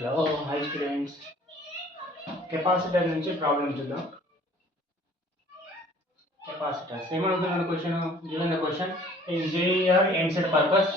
Hello, hi students. Capacitor నుంచి problem చూద్దాం. Capacitor same అడుగుతున్నాను question. Given the question in GER answer purpose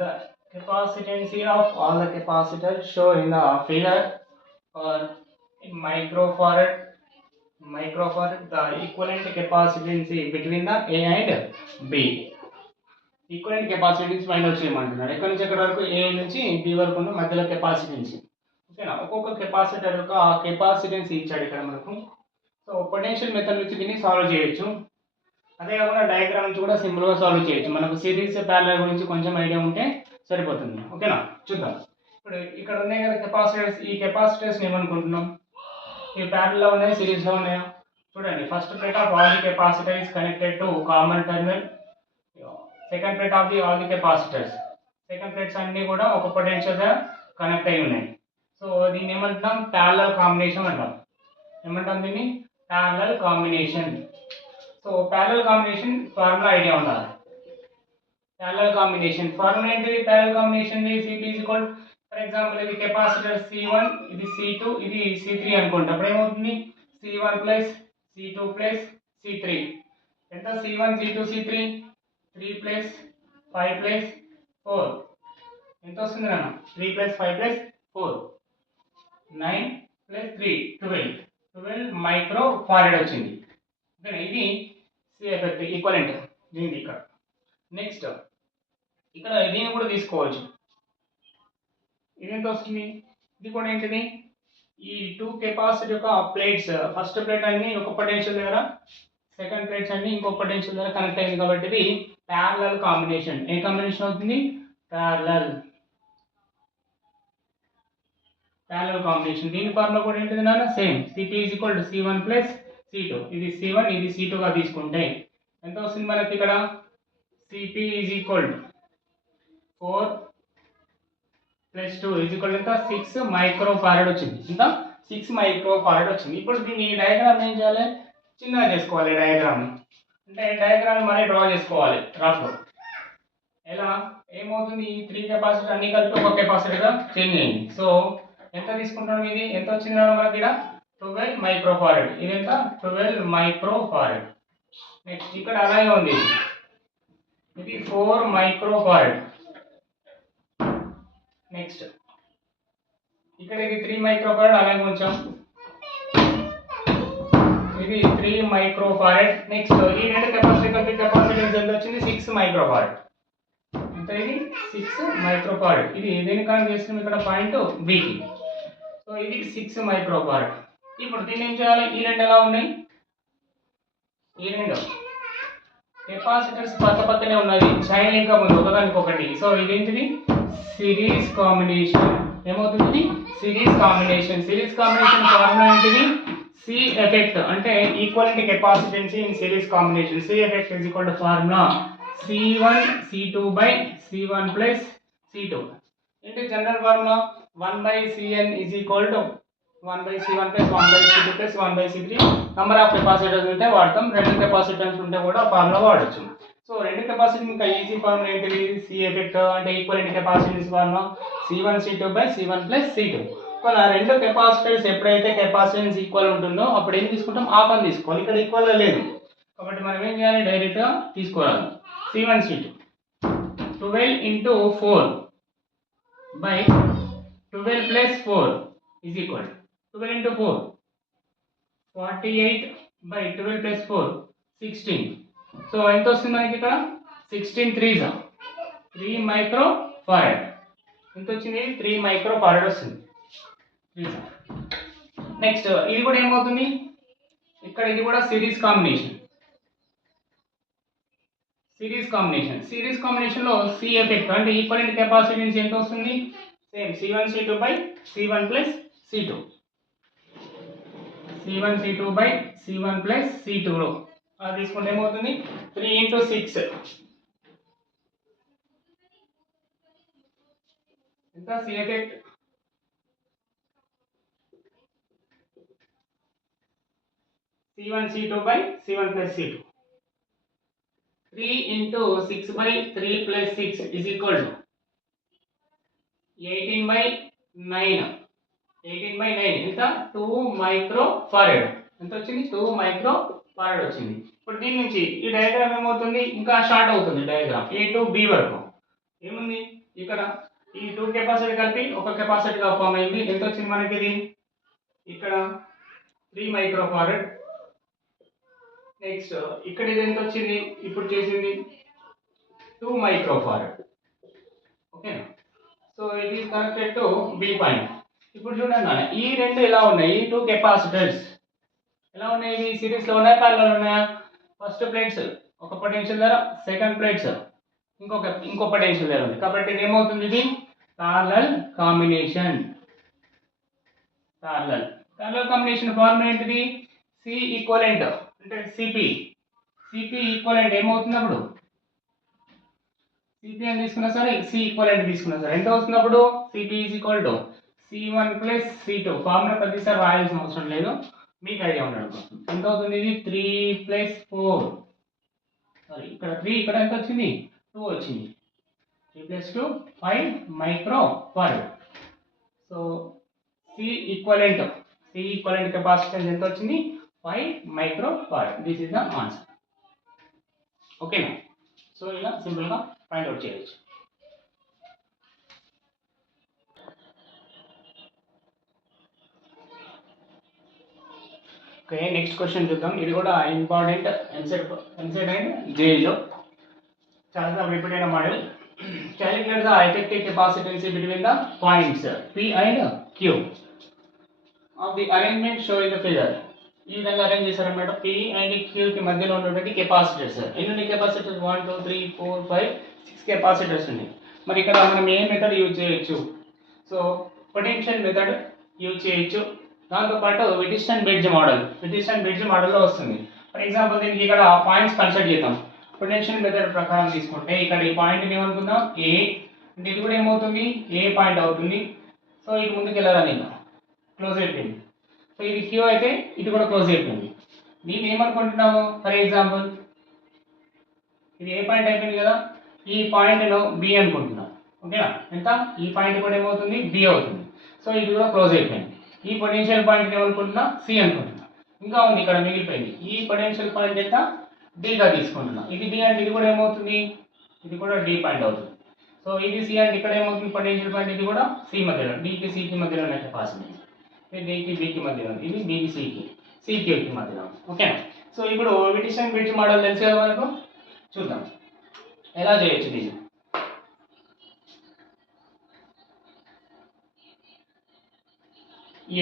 the capacitance of all the capacitors show in the figure or in microfarad the equivalent capacitance between the A and B. Equivalent capacitance find out చేయమంటున్నాడు. ఎక్కడి నుంచి ఎక్కడి వరకు ఏ నుంచి B వరకు ఉన్న మధ్యలో capacitance. ఓకేనా, ఒక్కొక్క కెపాసిటర్ యొక్క కెపాసిటెన్స్ ఇచ్చాడు ఇక్కడ మనకు. సో పొటెన్షియల్ మెథడ్ నుంచి దీన్ని సాల్వ్ చేయొచ్చు. అదే కాకుండా డయాగ్రామ్ నుంచి కూడా సింపుల్గా సాల్వ్ చేయొచ్చు. మనకు సిరీస్ ప్యారలల్ గురించి కొంచెం ఐడియా ఉంటే సరిపోతుంది. ఓకేనా, చూద్దాం. ఇప్పుడు ఇక్కడ ఉన్నాయి కదా కెపాసిటర్స్. ఈ కెపాసిటర్స్ ఏమనుకుంటున్నాం, ఈ ప్యారలల్ ఉన్నాయి సిరీస్లో ఉన్నాయా? చూడండి, first plate of all the capacitor is connected to common terminal. Second plate of the all the capacitors, second plates అన్ని కూడా ఒక పొటెన్షియల్ గా కనెక్ట్ అయి ఉన్నాయి. సో దీన్ని ఏమంటాం, ప్యారలల్ కాంబినేషన్ అంటాం. ఏమంటాం దీన్ని? Parallel combination. So parallel combination formula idea ఉండాలి. ప్యారలల్ కాంబినేషన్ ఫార్ములా ఏంటిది? Parallel combination CP is equal, for example ఇది కెపాసిటర్ C1, ఇది C2, ఇది C3 అనుకుంటా. అప్పుడు ఏమవుతుంది? C1 plus C2 plus C3 ఎంత? C1 C2 C3 3 plus 5 plus 4 ఎంత వస్తుంది నాన్న? 3 plus 5 plus 4 9 plus 3 12 micro farad వచ్చింది. ఇది సి ఎఫెక్ట్ ఈక్వలెంట్ దీనికి. ఇక్కడ నెక్స్ట్ ఇక్కడ దీన్ని కూడా తీసుకోవచ్చు. ఇది ఎంత వస్తుంది? ఇది కూడా ఏంటిది? ఈ టూ కెపాసిటీ యొక్క ప్లేట్స్, ఫస్ట్ ప్లేట్ అన్ని ఒక పొటెన్షియల్ దగ్గర, సెకండ్ ప్లేట్స్ అన్ని ఇంకో పొటెన్షియల్ దగ్గర కనెక్ట్ అయింది కాబట్టి ఇది ప్యారలల్ కాంబినేషన్. ఏ కాంబినేషన్ అవుతుంది? Parallel combination. దీని ఫార్ములా కూడా ఏంటిది నాన్న? Same, CP is equal to C1 plus C2. ఇది C1, ఇది C2 గా తీసుకుంటే ఎంత వస్తుంది మనకి? ఇక్కడ CP is equal to 4 plus 2 is equal ఎంత? 6 మైక్రో ఫారడ్ వచ్చింది. ఎంత? 6 మైక్రో ఫారడ్ వచ్చింది. ఇప్పుడు దీన్ని డయాగ్రామ్ ఏం చేయాలి? చిన్నగా చేసుకోవాలి డయాగ్రామ్. అంటే డయాగ్రామ్ మళ్ళీ డ్రా చేసుకోవాలి రఫ్లో. ఎలా ఏమవుతుంది? ఈ 3 కెపాసిటర్ అన్ని కలిపి ఒక కెపాసిటర్గా చేంజ్ అయింది. సో ఎంత తీసుకుంటాం? ఇది ఎంత వచ్చింది మనకి? ఇక్కడ 12 మైక్రోఫారడ్. ఇది ఎంత? 12 మైక్రోఫారడ్. నెక్స్ట్ ఇక్కడ అలాగే ఉంది, ఇది 4 మైక్రోఫారడ్. నెక్స్ట్ ఇక్కడ ఇది 3 మైక్రోఫారడ్, అలాగే కొంచెం ఇది 3 మైక్రోఫారడ్. నెక్స్ట్ ఈ రెండు కెపాసిటర్ కలిపి కెపాసిటెన్స్ ఎంత వచ్చింది? 6 మైక్రోఫారడ్. ఎంత? ఇది 6 మైక్రోఫారడ్. ఇది దేని కనెక్ట్ చేస్తున్నాం ఇక్కడ? పాయింట్ బికి. సో ఇది 6 మైక్రోఫారడ్. ఇప్పుడు దీన్ని ఏం చేయాలి? ఈ రెండు ఎలా ఉన్నాయి? ఈ రెండు కెపాసిటర్స్ పక్క పక్కనే ఉన్నది, చైన్ లింక్ ఉంది ఒకదానికి ఒకటి. సో ఇదేంటిది? Series combination. ఏమవుతుంది? Series combination. Series combination formula ఏంటిది? సి ఎఫెక్ట్ అంటే equivalent capacitance in series combination. C effect is equal to formula C1 C2 by C1 plus C2. ఏంటి general formula? 1/Cn is equal to 1/C1 plus 1/C2 plus 1/C3. Number of capacitors ఉంటే వాడతాం, రెండు capacitors ఉంటే కూడా formula వాడచ్చు. So రెండు capacitor ఇంకా easy formula ఏంటిది? సి ఎఫెక్ట్ అంటే equivalent capacitance formula C1 C2 by C1 plus C2. మన రెండు కెపాసిటర్స్ ఎప్పుడైతే కెపాసిటెన్స్ ఈక్వల్ ఉంటుందో అప్పుడు ఏం తీసుకుంటాం? హాఫ్ అని తీసుకోవాలి. ఇక్కడ ఈక్వల్ లేదు కాబట్టి మనం ఏం చేయాలి? డైరెక్ట్గా తీసుకోవాలి. C1 C2 12 into 4 by 12 plus 4 is equal to 12 into 4 48 by 12 plus 4 16. So ఎంత వస్తుంది మనకి ఇక్కడ? 16 3s 3 మైక్రో ఫారడ్. ఎంత వచ్చింది? 3 మైక్రో ఫారడ్ వస్తుంది. నెక్స్ట్ ఇది కూడా ఏమవుతుంది? ఇక్కడ ఇది కూడా సిరీస్ కాంబినేషన్. సిరీస్ కాంబినేషన్ లో సి ఎఫెక్ట్ అంటే ఈక్వలెంట్ కెపాసిటెన్స్ ఎంత వస్తుంది? Same C1 C2 by C1 plus C2. C1 C2 by C1 plus C2లో అది తీసుకుంటే ఏమవుతుంది? 3 into 6 ఎంత? C effect C1 C2 by C1 plus C2. 3 into 6 by 3 plus 6 is equal to 18 by 9 18/9 ఎంత 2 micro farad ఎంత వచ్చింది 2 మైక్రో ఫారెడ్ వచ్చింది. ఇప్పుడు దీని నుంచి ఈ డయాగ్రామ్ ఏమవుతుంది ఇంకా షార్ట్ అవుతుంది డయాగ్రామ్ A టు B వరకు ఏముంది ఇక్కడ ఈ 2 కెపాసిటీ కలిపి ఒక కెపాసిటీగా ఫామ్ అయింది. ఎంత వచ్చింది మనకి ఇది ఇక్కడ 3 మైక్రో ఫారెడ్. నెక్స్ట్ ఇక్కడ ఇది ఎంత వచ్చింది ఇప్పుడు చేసింది 2 మైక్రో ఫారెడ్. ఓకేనా so it is connected to B point. ఇప్పుడు చూడండి నాన్న ఈ రెండు ఎలా ఉన్నాయి ఈ 2 కెపాసిటర్స్ ఎలా ఉన్నాయి ఇవి సిరీస్ లో ఉన్నాయా ప్యారలల్ ఉన్నాయా ఫస్ట్ ప్లేట్స్ ఒక పొటెన్షియల్ ద్వారా సెకండ్ ప్లేట్స్ ఇంకో పొటెన్షియల్ ద్వారా ఉంది కాబట్టి ఇది ఏమవుతుంది ఇది parallel combination. Parallel combination formula ఏంటిది C ఈక్వలెంట్ అంటే CP ఈక్వలెంట్ ఏమవుతుంది అప్పుడు CP అని తీసుకున్నా సరే C ఈక్వలెంట్ తీసుకున్నా సరే ఎంత వస్తుంది అప్పుడు CP is equal to C1 plus C2 formula ప్రతిసారి రాయాల్సిన అవసరం లేదు మీకు ఐడియా ఉండడం ఎంత అవుతుంది ఇది 3 ప్లస్ 4 సారీ ఇక్కడ 3 ఇక్కడ ఎంత వచ్చింది 2 వచ్చింది 3 plus 2 5 micro farad. So C equivalent capacitance ఎంత వచ్చింది 5 micro farad. This is the answer. ఓకేనా సో ఇలా సింపుల్గా ఫైండ్ అవుట్ చేయవచ్చు. ఓకే నెక్స్ట్ క్వశ్చన్ చూద్దాం. ఇది కూడా ఇంపార్టెంట్ ఎంసెట్ అండ్ జేఈలో చాలా రిపీట్ అయిన model. Calculate the effective capacitance between the points P and Q of the arrangement show in the figure. ఈ విధంగా అరేంజ్ చేశారన్నమాట. P అండ్ Q కి మధ్యలో ఉన్నటువంటి కెపాసిటర్స్ ఎన్ని కెపాసిటర్స్ 1 2 3 4 5 6 కెపాసిటర్స్ ఉన్నాయి. మరి ఇక్కడ మనం ఏ మెథడ్ యూజ్ చేయొచ్చు సో పొటెన్షియల్ మెథడ్ యూజ్ చేయొచ్చు. దాంతోపాటు విటిస్టన్ బ్రిడ్జ్ మోడల్లో వస్తుంది. ఫర్ ఎగ్జాంపుల్ దీనికి ఇక్కడ పాయింట్స్ కన్సిడర్ చేద్దాం. పొటెన్షియల్ మెథడ్ ప్రకారం తీసుకుంటే ఇక్కడ ఈ పాయింట్ని ఏమనుకుందాం ఏ అంటే ఇది కూడా ఏమవుతుంది ఏ పాయింట్ అవుతుంది. సో ఇది ముందుకు వెళ్ళాలని నేను క్లోజ్ అయిపోయింది. సో ఇది Q అయితే ఇది కూడా క్లోజ్ అయిపోయింది. దీన్ని ఏమనుకుంటున్నాము ఫర్ ఎగ్జాంపుల్ ఇది ఏ పాయింట్ అయిపోయింది కదా ఈ పాయింట్ను B అనుకుంటున్నాం. ఓకేనా ఎంత ఈ పాయింట్ కూడా ఏమవుతుంది B అవుతుంది. సో ఇది కూడా క్లోజ్ అయిపోయింది. ఈ పొటెన్షియల్ పాయింట్ ఏమనుకుంటున్నా C అనుకుంటున్నా. ఇంకా ఉంది ఇక్కడ మిగిలిపోయింది ఈ పొటెన్షియల్ పాయింట్ ఎంత D గా తీసుకుంటున్నా. ఇది D అంటే ఇది కూడా ఏమవుతుంది ఇది కూడా D పాయింట్ అవుతుంది. సో ఇది C అంటే ఇక్కడ ఏమవుతుంది పొటెన్షియల్ పాయింట్ ఇది కూడా C మధ్యలో D కి C కి మధ్యలో ఉన్న కెపాసిటీ. ఇది D కి B కి మధ్యలో ఇది B కి C కి మధ్యలో. ఓకేనా సో ఇప్పుడు విటిస్టన్ బ్రిడ్జ్ మోడల్ తెలుసు కదా మనకు చూద్దాం ఎలా చేయొచ్చు దీన్ని.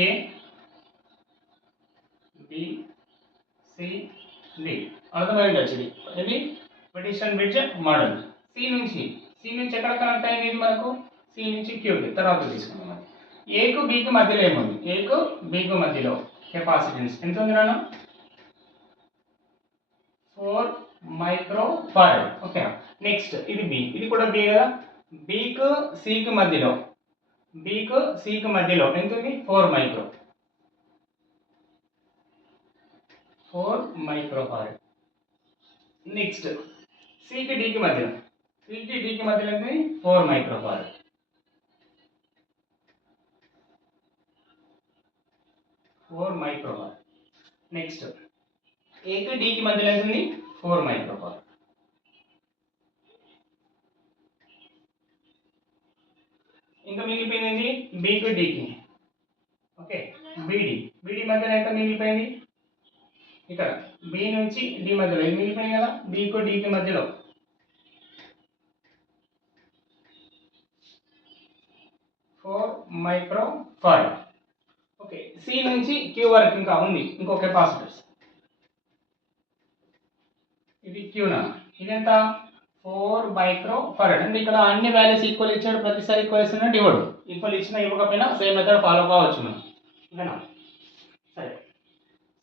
A B C D అర్థమైంది వచ్చింది. ఇది విటిస్టన్ బ్రిడ్జ్ మోడల్. C నుంచి ఎక్కడ కనెక్ట్ అయింది ఇది మనకు C నుంచి Q కి తర్వాత తీసుకుందాం. A కు B కి మధ్యలో ఏముంది A కు B కు మధ్యలో కెపాసిటెన్స్ ఎంత ఉంది నాన్న 4 మైక్రో ఫారెడ్. ఓకే నెక్స్ట్ ఇది B ఇది కూడా B కదా B కు C కి మధ్యలో ఎంత ఉంది 4 మైక్రో ఫారెడ్. నెక్స్ట్ C కి D కి మధ్యలో ఎంత 4 మైక్రో ఫారెడ్. నెక్స్ట్ A కి D కి మధ్యలో ఎంత ఉంది 4 మైక్రో ఫారెడ్. ఇంకా మిగిలిపోయింది B కు D కి ఓకే BD మధ్యలో ఎంత మిగిలిపోయింది ఇక్కడ B నుంచి D మధ్యలో ఇది మిగిలిపోయింది కదా B కు D కి మధ్యలో 4 మైక్రో ఫారెడ్. ఓకే C నుంచి Q వరకు ఇంకా ఉంది ఇంకో కెపాసిటర్స్ ఇది Q నా ఇదెంత 4 మైక్రో ఫారెడ్. అంటే ఇక్కడ అన్ని వాల్యూస్ ఈక్వల్ ఇచ్చాడు ప్రతిసారి ఈక్వల్ ఇస్తున్నట్టు ఇవ్వడు. ఈక్వల్ ఇచ్చినా ఇవ్వకపోయినా సేమ్ మెథడ్ ఫాలో కావచ్చు మనం ఓకేనా సరే.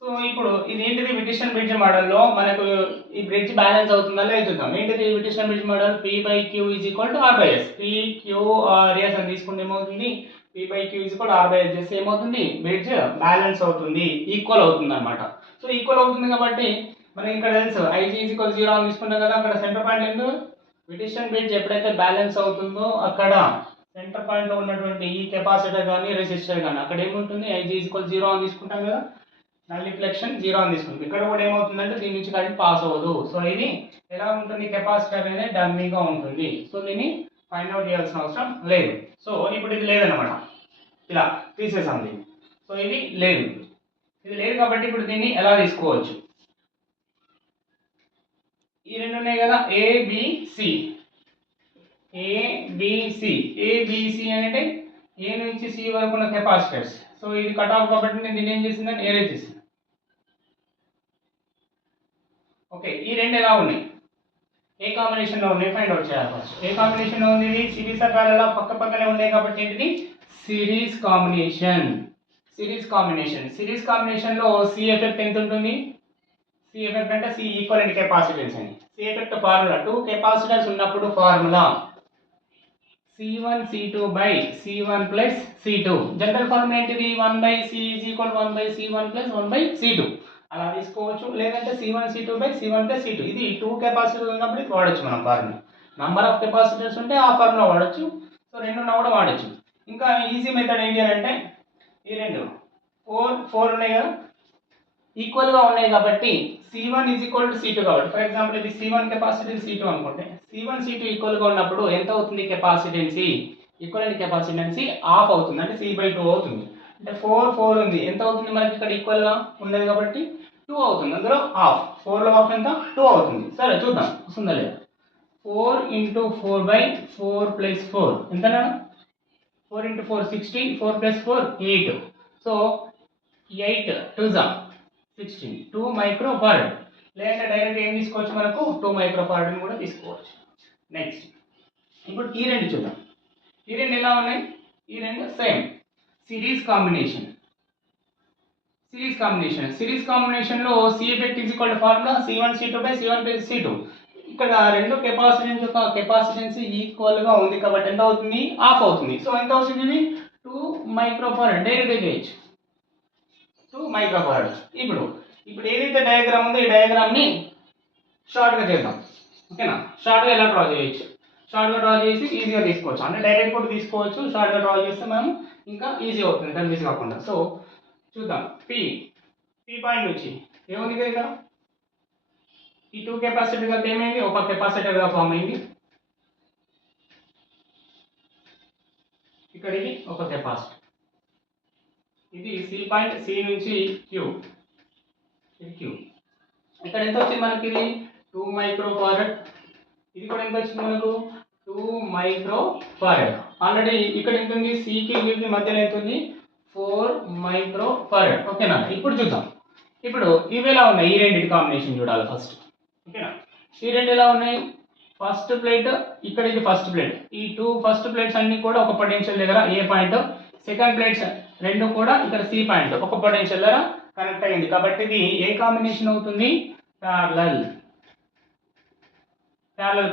సో ఇప్పుడు ఇది ఏంటిది విటిస్టన్ బ్రిడ్జ్ మోడల్లో మనకు ఈ బ్రిడ్జ్ బ్యాలెన్స్ అవుతుందా లేదా చూద్దాం. ఏంటిది విటిస్టన్ bridge model P/Q = R/S. PQRS అని తీసుకుంటే ఏమవుతుంది P/Q = R/S చేస్తే ఏమవుతుంది బ్రిడ్జ్ బ్యాలెన్స్ అవుతుంది ఈక్వల్ అవుతుంది అనమాట. సో ఈక్వల్ అవుతుంది కాబట్టి మనకి ఇక్కడ తెలుసు IG = 0 అని తీసుకున్నాం కదా అక్కడ సెంటర్ పాయింట్ ఎందుకు విటిస్టన్ బ్రిడ్జ్ ఎప్పుడైతే బ్యాలెన్స్ అవుతుందో అక్కడ సెంటర్ పాయింట్లో ఉన్నటువంటి ఈ కెపాసిటర్ కానీ రెసిస్టర్ కానీ అక్కడ ఏముంటుంది ఐజీ ఈక్వల్ 0 అని తీసుకుంటాం కదా, నల్ రిఫ్లెక్షన్ 0 అని తీసుకుంటాం. ఇక్కడ కూడా ఏమవుతుందంటే దీని నుంచి కరెంట్ పాస్ అవ్వదు. సో ఇది ఎలా ఉంటుంది, కెపాసిటర్ అనేది డమ్మీగా ఉంటుంది. సో దీన్ని ఫైండ్ అవుట్ చేయాల్సిన అవసరం లేదు. సో ఇప్పుడు ఇది లేదన్నమాట, ఇలా తీసేసాం దీన్ని. సో ఇది లేదు, ఇది లేదు కాబట్టి ఇప్పుడు దీన్ని ఎలా తీసుకోవచ్చు, ఈ రెండు ఉన్నాయి కదా ఏబిసి, ఏబిసి ఏబిసి అంటే ఏ నుంచి సి వరకు ఉన్న కెపాసిటర్స్. సో ఇది కట్ ఆఫ్ కాబట్టి నేను దీన్ని ఏం చేసిందని ఏరే చేసింది. ఓకే, ఈ రెండు ఎలా ఉన్నాయి, ఏ కాంబినేషన్లో ఉన్నాయి ఫైండ్ అవుట్ చేయాలి ఫస్ట్. ఏ కాంబినేషన్లో ఉంది, ఇది సిరీస్ ప్యారలల్ పక్క పక్కనే ఉన్నాయి కాబట్టి ఏంటిది series combination. Series combination, series కాంబినేషన్లో సి ఎఫెక్ట్ ఎంత ఉంటుంది, సి ఎఫెక్ట్ అంటే సి ఈక్వలెంట్ కెపాసిటెన్స్ అని. సి ఎఫెక్ట్ ఫార్ములా, 2 కెపాసిటర్స్ ఉన్నప్పుడు formula C1 C2 by C1 plus C2. General formula ఏంటిది, 1/C is equal 1/C1 plus 1/C2 అలా తీసుకోవచ్చు. లేదంటే C1 C2 by C1 plus C2. ఇది 2 కెపాసిటర్స్ ఉన్నప్పుడు ఇది వాడచ్చు మనం ఫార్ములా. నంబర్ ఆఫ్ కెపాసిటర్స్ ఉంటే ఆ ఫార్ములా వాడచ్చు. సో రెండు ఉన్నా కూడా వాడచ్చు. ఇంకా ఈజీ మెథడ్ ఏంటి అంటే ఈ రెండు 4 ఉన్నాయి కదా, ఈక్వల్గా ఉన్నాయి కాబట్టి C1 is equal to C2 కాబట్టి ఫర్ ఎగ్జాంపుల్ ఇది C1 కెపాసిటీ C2 అనుకుంటే C1 C2 ఈక్వల్గా ఉన్నప్పుడు ఎంత అవుతుంది కెపాసిటెన్సీ, ఈక్వలెంట్ కెపాసిటెన్సీ హాఫ్ అవుతుంది, అంటే C/2 అవుతుంది. అంటే 4 ఉంది, ఎంత అవుతుంది మనకి ఇక్కడ ఈక్వల్గా ఉన్నది కాబట్టి 2 అవుతుంది, అందులో హాఫ్, 4లో హాఫ్ ఎంత 2 అవుతుంది. సరే చూద్దాం వస్తుందా లేదా. 4 × 4/4 + 4 ఎంతనా, 4 × 4 16, 4 + 4 8. So 8 2 16, 2 microfarad. లేదంటే డైరెక్ట్ ఏం తీసుకోవచ్చు మనకు 2 మైక్రోఫారడ్ కూడా తీసుకోవచ్చు. నెక్స్ట్ ఇప్పుడు ఈ రెండు చూద్దాం. ఈ రెండు ఎలా ఉన్నాయి, ఈ రెండు సేమ్ సిరీస్ కాంబినేషన్. సిరీస్ కాంబినేషన్లో C effect is equal to formula C1 C2 by C1 plus C2. ఇక్కడ రెండు కెపాసిటెన్స్ యొక్క కెపాసిటెన్స్ ఈక్వల్గా ఉంది కాబట్టి ఎంత అవుతుంది, హాఫ్ అవుతుంది. సో ఎంత అవుతుంది, ఇది 2 మైక్రోఫారడ్, డైరెక్ట్ చేయొచ్చు 2 మైక్రోఫారడ్. ఇప్పుడు ఏదైతే డయాగ్రామ్ ఉందో ఈ డయాగ్రామ్ని షార్ట్గా చేద్దాం. ఓకేనా, షార్ట్గా ఎలా డ్రా చేయొచ్చు, షార్ట్గా డ్రా చేసి ఈజీగా తీసుకోవచ్చు. అంటే డైరెక్ట్ కూడా తీసుకోవచ్చు, షార్ట్గా డ్రా చేస్తే మనం ఇంకా ఈజీ అవుతుంది కన్ఫ్యూజ్ కాకుండా. సో చూద్దాం, పి పాయింట్ నుంచి ఏముంది కదా, ఇక్కడ ఈ 2 కెపాసిటర్ కలిపి ఏమైంది, ఒక కెపాసిటర్గా ఫామ్ అయింది. ఇక్కడ ఇది ఒక కెపాసిటర్, ఇది సి పాయింట్, సి నుంచి క్యూ, ఇది క్యూ. ఇక్కడ ఎంత వచ్చింది మనకి, ఇది 2 మైక్రోఫారడ్. ఇది కూడా ఎంత వచ్చింది మనకు 2 మైక్రోఫారడ్. ఆల్రెడీ ఇక్కడ ఎంత ఉంది, సికి క్యూకి మధ్యలో ఎంత ఉంది 4 మైక్రోఫారడ్. ఓకేనా, ఇప్పుడు చూద్దాం. ఇప్పుడు ఇవి ఎలా ఉన్నాయి, ఈ రెండింటి కాంబినేషన్ చూడాలి ఫస్ట్. ఓకేనా, ఈ రెండు ఎలా ఉన్నాయి, ఫస్ట్ ప్లేట్ ఇక్కడ, ఇది ఫస్ట్ ప్లేట్. ఈ 2 ఫస్ట్ ప్లేట్స్ అన్ని కూడా ఒక పొటెన్షియల్ దగ్గర ఏ పాయింట్, సెకండ్ ప్లేట్స్ రెండు కూడా ఇక్కడ సి పాయింట్ ఒక పొటెన్షియల్ దగ్గర కనెక్ట్ అయింది కాబట్టి ఇది ఏ కాంబినేషన్ అవుతుంది, ప్యారలల్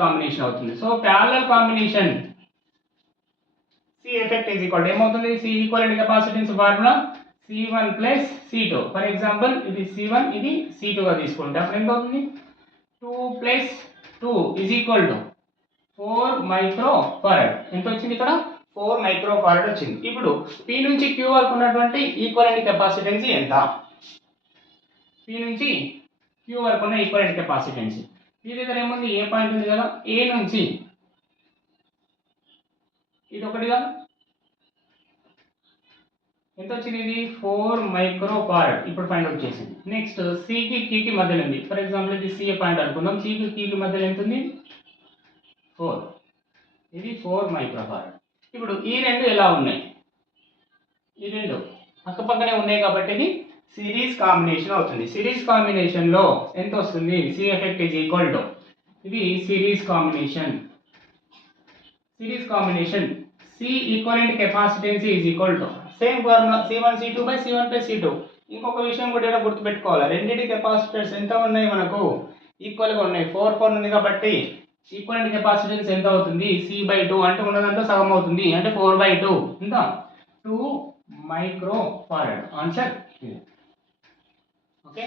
కాంబినేషన్ అవుతుంది. So parallel combination C effect is equal ఏమవుతుంది, C equivalent capacitance formula C1 plus C2. For example ఇది C1 ఇది C2 గా తీసుకుంటే అప్పుడు ఎంత అవుతుంది, 2 + 2 is equal to 4 మైక్రోఫారడ్. ఎంత వచ్చింది ఇక్కడ 4 మైక్రోఫారడ్ వచ్చింది. ఇప్పుడు P నుంచి Q వరకు ఉన్నటువంటి ఈక్వలెంట్ కెపాసిటెన్స్ ఎంత, P నుంచి Q వరకు ఉన్న ఈక్వలెంట్ కెపాసిటెన్స్. P దగ్గర ఏముంది, ఏ పాయింట్ ఉంది కదా, ఏ నుంచి ఇది ఒకటిగా ఎంత వచ్చింది, ఇది 4 మైక్రోఫారడ్. ఇప్పుడు ఫైండ్ అవుట్ చేసింది. నెక్స్ట్ సికి కీకి మధ్యలో ఉంది. ఫర్ ఎగ్జాంపుల్ ఇది సి పాయింట్ అనుకుందాం, సికి కీకి మధ్యలో ఎంత ఉంది 4, ఇది 4 మైక్రోఫారడ్. ఇప్పుడు ఈ రెండు ఎలా ఉన్నాయి, ఈ రెండు పక్కపక్కనే ఉన్నాయి కాబట్టి ఇది సిరీస్ కాంబినేషన్ అవుతుంది. సిరీస్ కాంబినేషన్లో ఎంత వస్తుంది, C effect is equal to, ఇది series combination C equivalent capacitance is equal to same formula C1 C2 by C1 plus C2. ఇంకొక విషయం కూడా ఇక్కడ గుర్తుపెట్టుకోవాలి, రెండింటి కెపాసిటర్స్ ఎంత ఉన్నాయి మనకు, ఈక్వల్గా ఉన్నాయి. 4 ఉంది కాబట్టి ఈక్వలెంట్ కెపాసిటెన్స్ ఎంత అవుతుంది, C/2 అంటే ఉన్నదంటే సగం అవుతుంది, అంటే 4/2 ఎంత 2 మైక్రోఫారడ్. Answer okay.